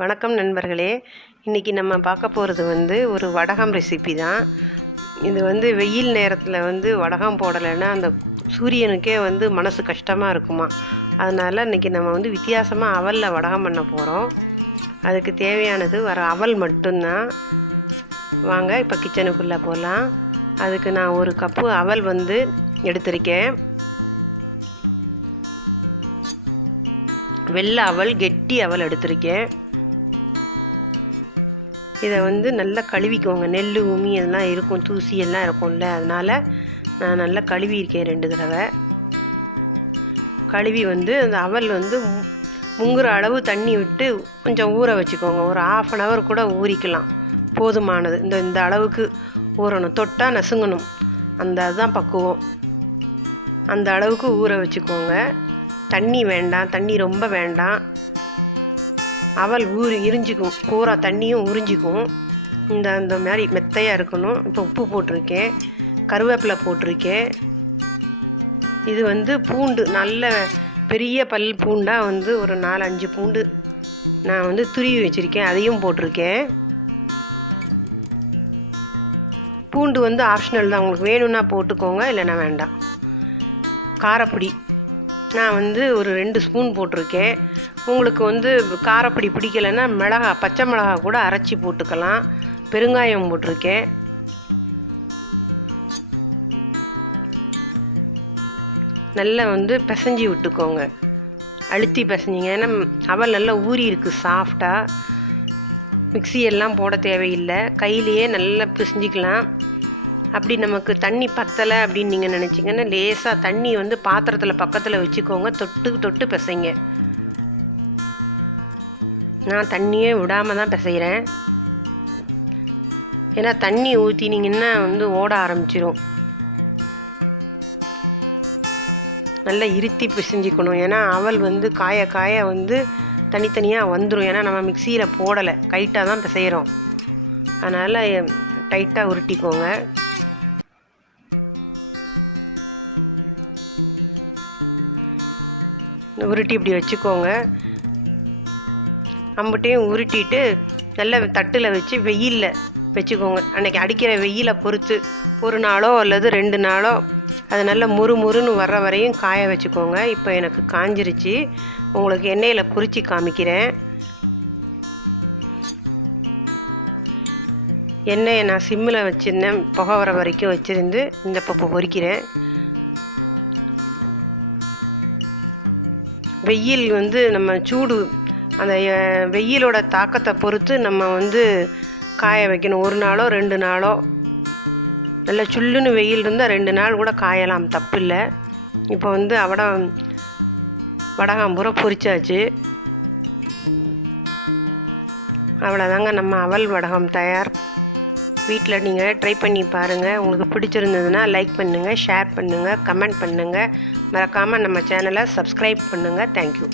வணக்கம் நண்பர்களே. இன்றைக்கி நம்ம பார்க்க போகிறது ஒரு வடகம் ரெசிபி தான். இது வெயில் நேரத்தில் வடகம் போடலைன்னா அந்த சூரியனுக்கே மனசு கஷ்டமாக இருக்குமா. அதனால் இன்றைக்கி நம்ம வித்தியாசமாக அவலில் வடகம் பண்ண போகிறோம். அதுக்கு தேவையானது அவல் மட்டும்தான். வாங்க இப்போ கிச்சனுக்குள்ளே போகலாம். அதுக்கு நான் 1 கப்பு அவல் எடுத்திருக்கேன். வெள்ளை அவல், கெட்டி அவல் எடுத்திருக்கேன். இதை நல்லா கழுவிக்கோங்க. நெல் உமி எல்லாம் இருக்கும், தூசி எல்லாம் இருக்கும்ல, அதனால் நான் நல்லா கழுவியிருக்கேன் 2 தடவை. கழுவி அந்த அவல் முங்குற அளவு தண்ணி விட்டு கொஞ்சம் ஊற வச்சுக்கோங்க. ஒரு 1/2 hour கூட ஊறிக்கலாம், போதுமானது. இந்த அளவுக்கு ஊறணும், தொட்டால் நசுங்கணும், அதுதான் பக்குவம். அந்த அளவுக்கு ஊற வச்சுக்கோங்க. தண்ணி வேண்டாம், தண்ணி ரொம்ப வேண்டாம். அவல் இரிஞ்சிக்கும், பூரா தண்ணியும் உறிஞ்சிக்கும். இந்த மாதிரி மெத்தையாக இருக்கணும். இப்போ உப்பு போட்டிருக்கேன், கருவேப்பிலை போட்டிருக்கேன். இது பூண்டு, நல்ல பெரிய பல் பூண்டாக ஒரு 4-5 பூண்டு நான் துருவி வச்சுருக்கேன், அதையும் போட்டிருக்கேன். பூண்டு ஆப்ஷனல் தான், உங்களுக்கு வேணும்னா போட்டுக்கோங்க, இல்லைன்னா வேண்டாம். காரப்பொடி நான் ஒரு 2 ஸ்பூன் போட்டிருக்கேன். உங்களுக்கு காரப்பொடி பிடிக்கலைன்னா பச்சை மிளகா கூட அரைச்சி போட்டுக்கலாம். பெருங்காயம் போட்டிருக்கேன். நல்லா பிசைஞ்சி விட்டுக்கோங்க, அழுத்தி பிசைஞ்சிங்க. ஏன்னா அவல் நல்லா ஊறி இருக்குது சாஃப்டாக. மிக்சியெல்லாம் போட தேவையில்லை, கையிலையே நல்லா பிசைஞ்சிக்கலாம். அப்படி நமக்கு தண்ணி பத்தலை அப்படின்னு நீங்கள் நினச்சிங்கன்னா லேசாக தண்ணி பாத்திரத்தில் பக்கத்தில் வச்சுக்கோங்க, தொட்டு பிசைங்க. நான் தண்ணியே விடாமல் தான் பிசைகிறேன். ஏன்னா தண்ணி ஊற்றினீங்கன்னா ஓட ஆரம்பிச்சிடும். நல்லா இருத்தி பிசைஞ்சிக்கணும். ஏன்னா அவல் காய காய தனித்தனியாக வந்துடும். ஏன்னா நம்ம மிக்சியில் போடலை, டைட்டாக தான் பிசைகிறோம். அதனால் டைட்டாக உருட்டிக்கோங்க. உருட்டி இப்படி வச்சுக்கோங்க. அம்பட்டையும் உருட்டிட்டு நல்ல தட்டில் வச்சு வெயிலில் வச்சுக்கோங்க. அன்றைக்கி அடிக்கிற வெயிலை பொறுத்து 1 நாளோ அல்லது 2 நாளோ அது நல்லா முறுமுறுன்னு வர்ற வரையும் காய வச்சுக்கோங்க. இப்போ எனக்கு காஞ்சிருச்சு, உங்களுக்கு எண்ணெயில் பொரித்து காமிக்கிறேன். எண்ணெயை நான் சிம்மில் வச்சுருந்தேன், புகை வர வரைக்கும் வச்சுருந்து இந்த பக்கம் பொரிக்கிறேன். வெயில் நம்ம சூடு, அந்த வெயிலோட தாக்கத்தை பொறுத்து நம்ம காய வைக்கணும். 1 நாளோ 2 நாளோ. நல்ல சுள்ளுன்னு வெயில் இருந்தால் 2 நாள் கூட காயலாம், தப்பு இல்லை. இப்போ வடகம் பூரா பொரிச்சாச்சு. அவ்வளோதாங்க, நம்ம அவல் வடகம் தயார். வீட்டில் நீங்கள் ட்ரை பண்ணி பாருங்கள். உங்களுக்கு பிடிச்சிருந்ததுன்னா லைக் பண்ணுங்கள், ஷேர் பண்ணுங்கள், கமெண்ட் பண்ணுங்கள். மறக்காமல் நம்ம சேனலை சப்ஸ்கிரைப் பண்ணுங்கள். தேங்க்யூ.